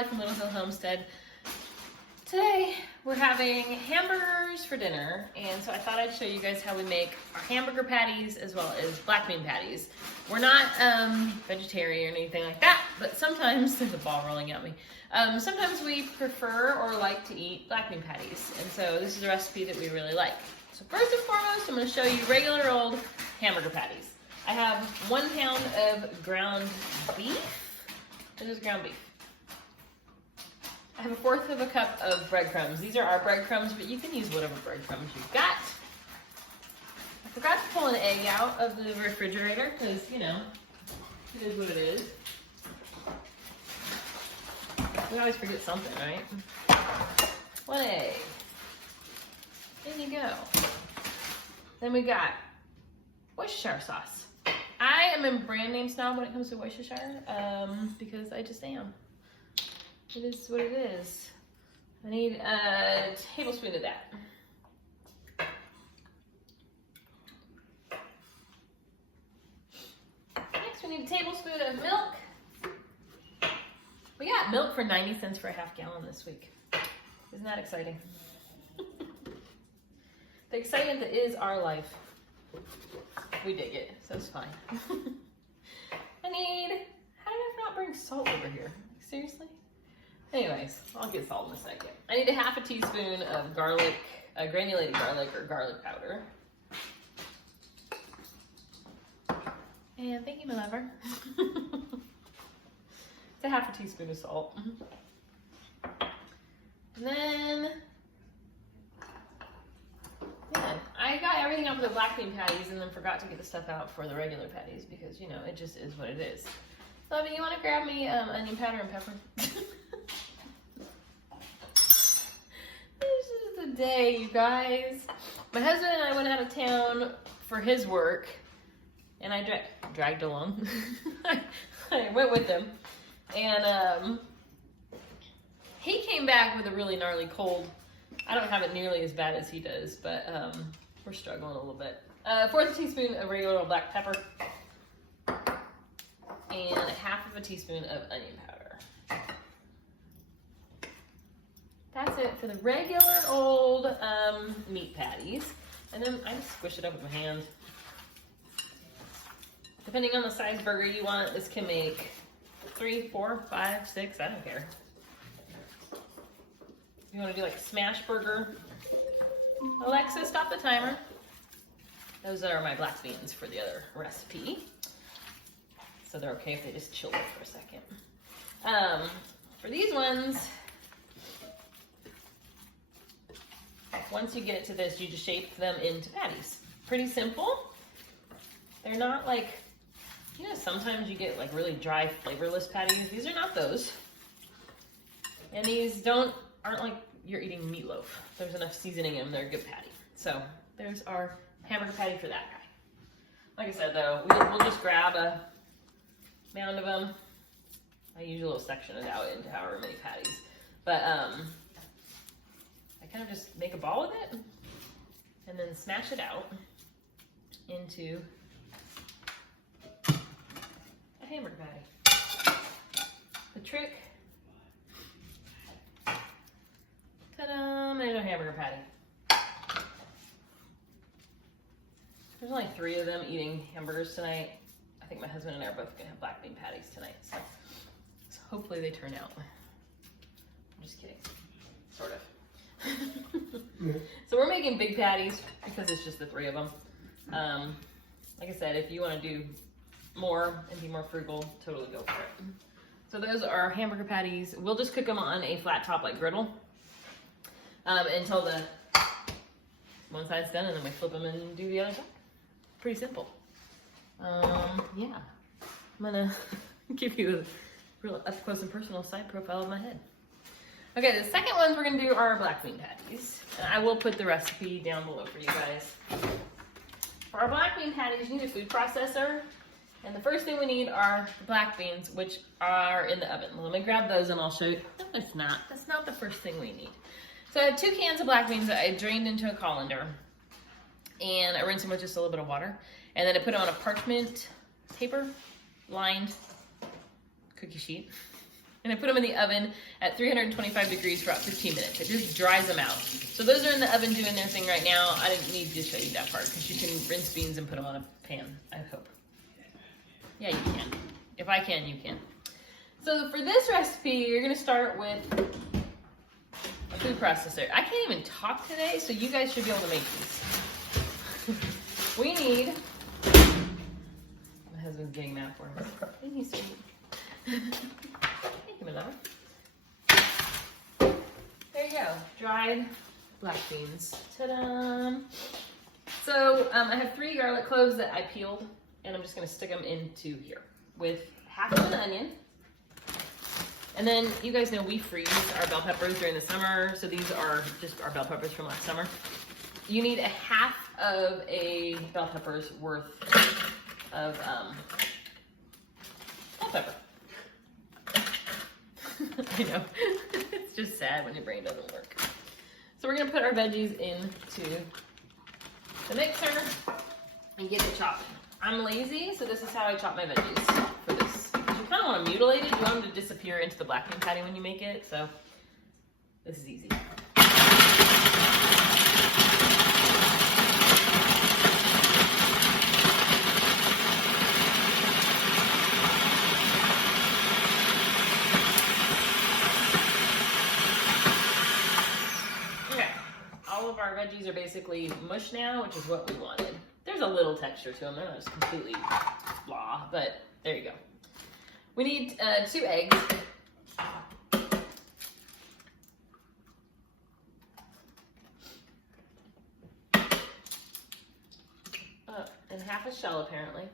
Callie from Little Hill Homestead. Today we're having hamburgers for dinner, and so I thought I'd show you guys how we make our hamburger patties as well as black bean patties. We're not vegetarian or anything like that, but sometimes, there's a ball rolling at me, sometimes we prefer or like to eat black bean patties, and so this is a recipe that we really like. So first and foremost, I'm going to show you regular old hamburger patties. I have 1 pound of ground beef. This is ground beef. I have 1/4 cup of breadcrumbs. These are our breadcrumbs, but you can use whatever breadcrumbs you've got. I forgot to pull an egg out of the refrigerator because, you know, it is what it is. We always forget something, right? 1 egg. In you go. Then we got Worcestershire sauce. I am a brand name snob when it comes to Worcestershire because I just am. It is what it is. I need a tablespoon of that. Next, we need a tablespoon of milk. We got milk for 90 cents for a ½ gallon this week. Isn't that exciting? The excitement that is our life. We dig it, so it's fine. How did I not bring salt over here? Seriously? Anyways, I'll get salt in a second. I need a ½ teaspoon of garlic, granulated garlic or garlic powder. And thank you, my lover. It's a ½ teaspoon of salt. And then, yeah, I got everything out for the black bean patties and then forgot to get the stuff out for the regular patties because, you know, it just is what it is. Lovey, you want to grab me onion powder and pepper? This is the day, you guys. My husband and I went out of town for his work, and I dragged along. I went with him, and he came back with a really gnarly cold. I don't have it nearly as bad as he does, but we're struggling a little bit. 1/4 teaspoon of regular old black pepper, and ½ teaspoon of onion powder. That's it for the regular old meat patties. And then I just squish it up with my hand. Depending on the size burger you want, this can make 3, 4, 5, 6, I don't care. You want to do like a smash burger? Alexa, stop the timer. Those are my black beans for the other recipe. So they're okay if they just chill there for a second. For these ones, once you get it to this, you just shape them into patties. Pretty simple. They're not like, you know, sometimes you get like really dry, flavorless patties. These are not those. And these aren't like you're eating meatloaf. There's enough seasoning in them, they're a good patty. So there's our hamburger patty for that guy. Like I said though, we'll just grab a mound of them. I usually will section it out into however many patties. But I kind of just make a ball with it and then smash it out into a hamburger patty. The trick, ta-da, there's our hamburger patty. There's only 3 of them eating hamburgers tonight. I think my husband and I are both gonna have black bean patties tonight, so hopefully they turn out. I'm just kidding, sort of. So we're making big patties because it's just the 3 of them. Like I said, if you want to do more and be more frugal, totally go for it. So those are hamburger patties. We'll just cook them on a flat top like griddle until the one side's done, and then we flip them and do the other side. Pretty simple. Yeah, I'm gonna give you a real up close and personal side profile of my head. Okay, the second ones we're gonna do are our black bean patties. And I will put the recipe down below for you guys. For our black bean patties, you need a food processor. And the first thing we need are the black beans, which are in the oven. Well, let me grab those and I'll show you. No, it's not. That's not the first thing we need. So I have 2 cans of black beans that I drained into a colander. And I rinsed them with just a little bit of water. And then I put it on a parchment paper lined cookie sheet. And I put them in the oven at 325 degrees for about 15 minutes. It just dries them out. So those are in the oven doing their thing right now. I didn't need to show you that part because you can rinse beans and put them on a pan, I hope. Yeah, you can. If I can, you can. So for this recipe, you're gonna start with a food processor. I can't even talk today, so you guys should be able to make these. We need, my husband's getting mad for me. Thank you, sweetie. Thank you, my love. There you go, dried black beans. Ta-da! So I have 3 garlic cloves that I peeled, and I'm just gonna stick them into here with half of an onion. And then you guys know we freeze our bell peppers during the summer, so these are just our bell peppers from last summer. You need a half of a bell pepper's worth of bell pepper. I know, it's just sad when your brain doesn't work. So we're gonna put our veggies into the mixer and get it chopped. I'm lazy, so this is how I chop my veggies for this. Because you kind of want to mutilate it. You want them to disappear into the black bean patty when you make it, so this is easy. Okay, all of our veggies are basically mush now, which is what we wanted. There's a little texture to them. They're not just completely blah, but there you go. We need 2 eggs. And half a shell, apparently.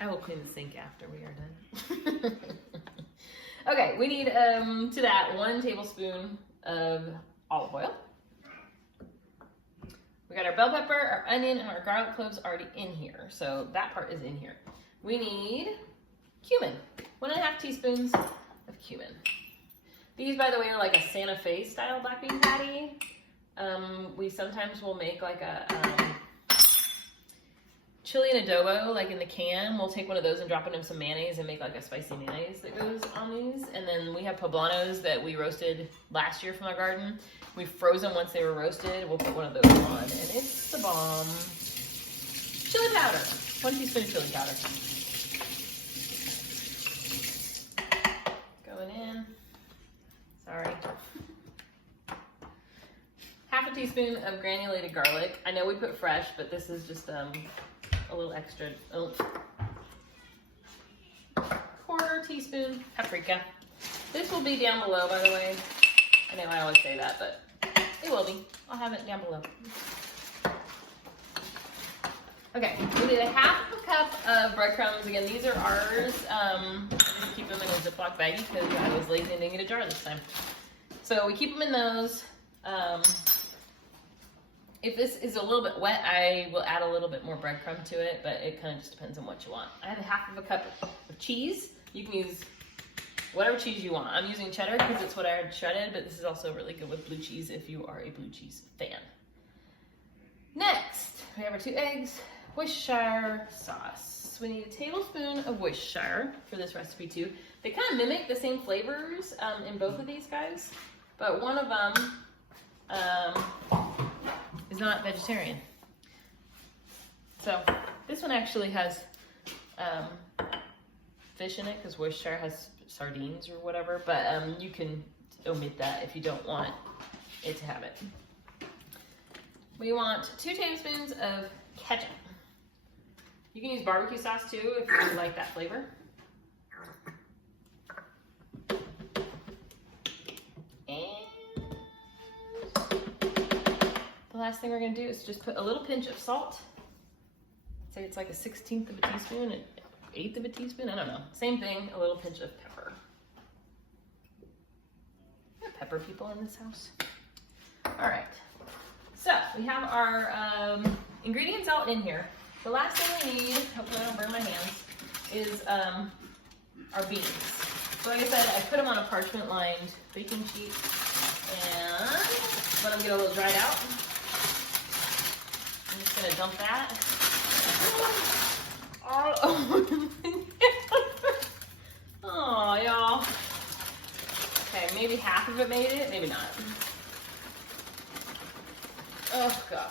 I will clean the sink after we are done. Okay, we need to that 1 tablespoon of olive oil. We got our bell pepper, our onion, and our garlic cloves already in here. So that part is in here. We need cumin, 1.5 teaspoons of cumin. These, by the way, are like a Santa Fe style black bean patty. We sometimes will make like a chili and adobo, like in the can. We'll take one of those and drop it in some mayonnaise and make like a spicy mayonnaise that goes on these. And then we have poblanos that we roasted last year from our garden. We froze them once they were roasted. We'll put one of those on, and it's the bomb. Chili powder, 1 teaspoon of chili powder. Going in. Sorry. Half a teaspoon of granulated garlic. I know we put fresh, but this is just a little extra. Oh. 1/4 teaspoon paprika. This will be down below, by the way. I know I always say that, but it will be. I'll have it down below. Okay, we need 1/2 cup of breadcrumbs. Again, these are ours. I just keep them in a Ziploc baggie because I was lazy and didn't get a jar this time. So we keep them in those. If this is a little bit wet, I will add a little bit more breadcrumb to it, but it kind of just depends on what you want. I have 1/2 cup of cheese. You can use whatever cheese you want. I'm using cheddar because it's what I had shredded, but this is also really good with blue cheese if you are a blue cheese fan. Next, we have our 2 eggs, Worcestershire sauce. We need a tablespoon of Worcestershire for this recipe too. They kind of mimic the same flavors in both of these guys, but one of them is not vegetarian. So this one actually has fish in it because Worcestershire has sardines or whatever, but you can omit that if you don't want it to have it. We want 2 tablespoons of ketchup. You can use barbecue sauce too if you really like that flavor. And the last thing we're gonna do is just put a little pinch of salt. Say it's like a 1/16 of a teaspoon, an 1/8 of a teaspoon, I don't know. Same thing, a little pinch of pepper. There are pepper people in this house. All right, so we have our ingredients all in here. The last thing we need, hopefully I don't burn my hands, is our beans. So like I said, I put them on a parchment lined baking sheet and let them get a little dried out. I'm just gonna dump that all over my maybe half of it made it, maybe not. Oh gosh,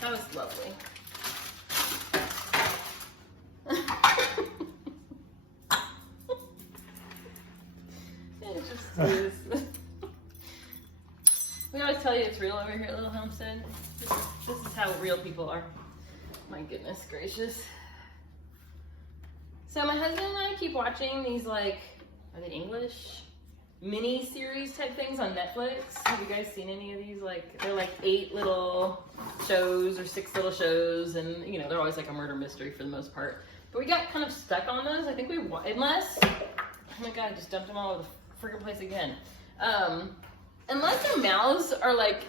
that was lovely. It just is. We always tell you it's real over here at Little Homestead. This is how real people are. My goodness gracious. So my husband and I keep watching these, like, are they English? Mini series type things on Netflix. Have you guys seen any of these? Like, they're like 8 little shows or 6 little shows, and you know, they're always like a murder mystery for the most part. But we got kind of stuck on those. I think unless, oh my god, I just dumped them all over the freaking place again. Unless their mouths are like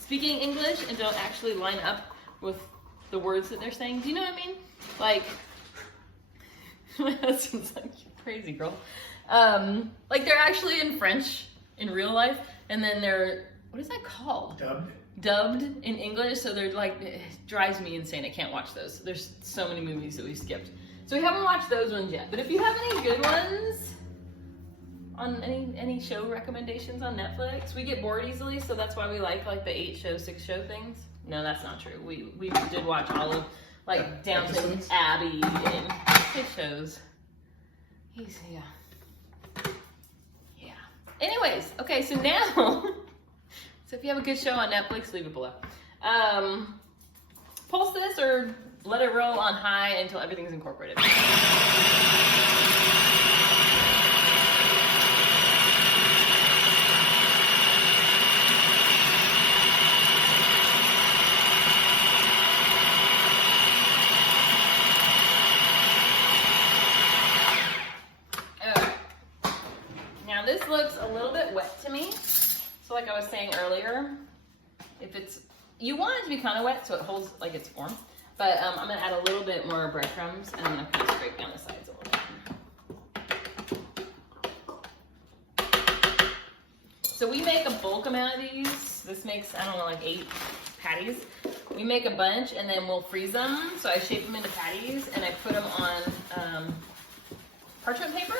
speaking English and don't actually line up with the words that they're saying. Do you know what I mean? Like, my husband's like, you're crazy, girl. Like they're actually in French in real life, and then they're, what is that called? Dubbed in English, so they're like, it drives me insane. I can't watch those. There's so many movies that we skipped. So we haven't watched those ones yet, but if you have any good ones on any show recommendations on Netflix, we get bored easily, so that's why we like the 8 show, 6 show things. No, that's not true. We did watch all of like Downton Abbey and his shows. Yeah. Anyways, okay, so now, so if you have a good show on Netflix, leave it below. Pulse this or let it roll on high until everything's incorporated. This looks a little bit wet to me. So like I was saying earlier, if it's, you want it to be kind of wet so it holds like its form. But I'm gonna add a little bit more breadcrumbs and I'm gonna kind of scrape down the sides a little bit. So we make a bulk amount of these. This makes, I don't know, like 8 patties. We make a bunch and then we'll freeze them. So I shape them into patties and I put them on parchment paper.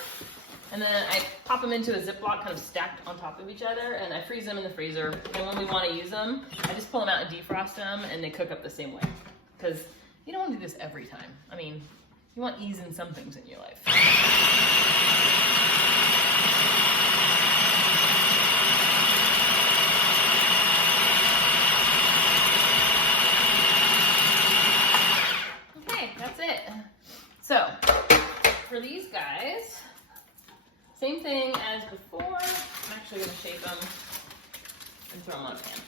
And then I pop them into a Ziploc kind of stacked on top of each other, and I freeze them in the freezer. And when we want to use them, I just pull them out and defrost them, and they cook up the same way. Because you don't want to do this every time. I mean, you want ease in some things in your life. Okay, that's it. So, for these guys, same thing as before. I'm actually going to shape them and throw them on a pan.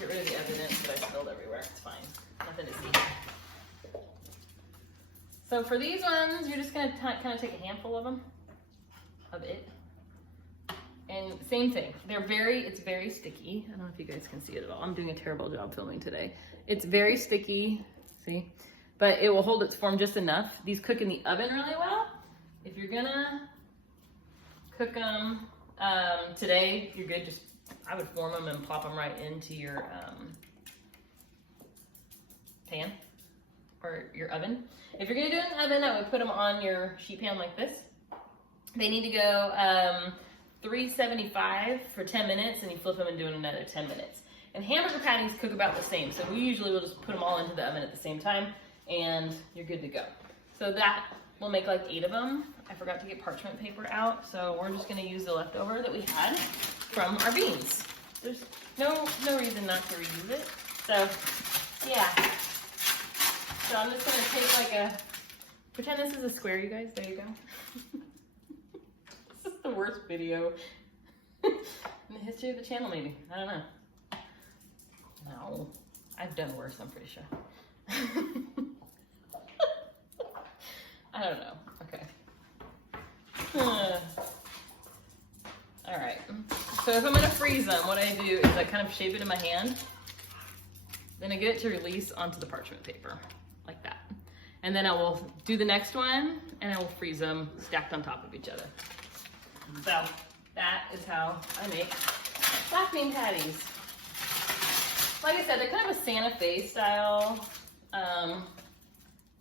Get rid of the evidence that I spilled everywhere. It's fine. Nothing to see. So for these ones, you're just going to kind of take a handful of them, and same thing. It's very sticky. I don't know if you guys can see it at all. I'm doing a terrible job filming today. It's very sticky, see? But it will hold its form just enough. These cook in the oven really well. If you're gonna cook them today, you're good. I would form them and plop them right into your pan or your oven. If you're gonna do it in the oven, I would put them on your sheet pan like this. They need to go 375 for 10 minutes, and you flip them and do it another 10 minutes. And hamburger patties cook about the same, so we usually will just put them all into the oven at the same time, and you're good to go. So that will make like 8 of them. I forgot to get parchment paper out, so we're just gonna use the leftover that we had from our beans. There's no reason not to reuse it. So yeah. So I'm just gonna take pretend this is a square, you guys. There you go. This is the worst video in the history of the channel, maybe. I don't know. No, I've done worse, I'm pretty sure. I don't know. Okay. All right. So if I'm gonna freeze them, what I do is I kind of shape it in my hand. Then I get it to release onto the parchment paper, like that. And then I will do the next one, and I will freeze them stacked on top of each other. So that is how I make black bean patties. Like I said, they're kind of a Santa Fe style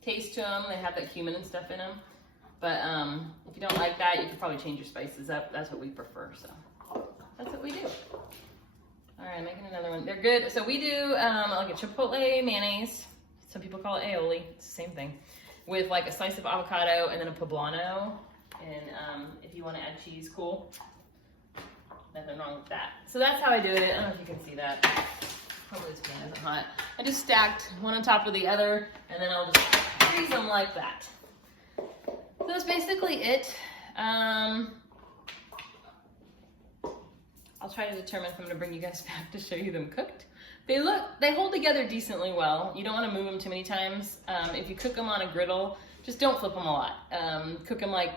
taste to them. They have that cumin and stuff in them. But if you don't like that, you can probably change your spices up. That's what we prefer, so that's what we do. All right, making another one. They're good. So we do like a chipotle mayonnaise. Some people call it aioli. It's the same thing. With like a slice of avocado and then a poblano. And if you want to add cheese, cool. Nothing wrong with that. So that's how I do it. I don't know if you can see that. Hopefully this pan isn't hot. I just stacked one on top of the other, and then I'll just freeze them like that. So that's basically it. I'll try to determine if I'm gonna bring you guys back to show you them cooked. They hold together decently well. You don't wanna move them too many times. If you cook them on a griddle, just don't flip them a lot. Cook them like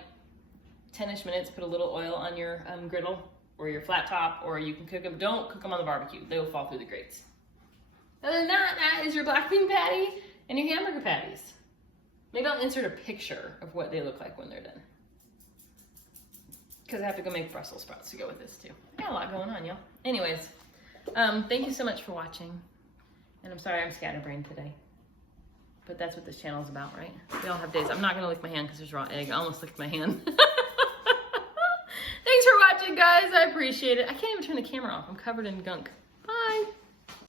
10-ish minutes, put a little oil on your griddle or your flat top, or you can cook them. Don't cook them on the barbecue. They will fall through the grates. Other than that, that is your black bean patty and your hamburger patties. Maybe I'll insert a picture of what they look like when they're done. Because I have to go make Brussels sprouts to go with this too. I got a lot going on, y'all. Anyways, thank you so much for watching. And I'm sorry I'm scatterbrained today. But that's what this channel is about, right? We all have days. I'm not gonna lick my hand because there's raw egg. I almost licked my hand. Thanks for watching, guys. I appreciate it. I can't even turn the camera off. I'm covered in gunk.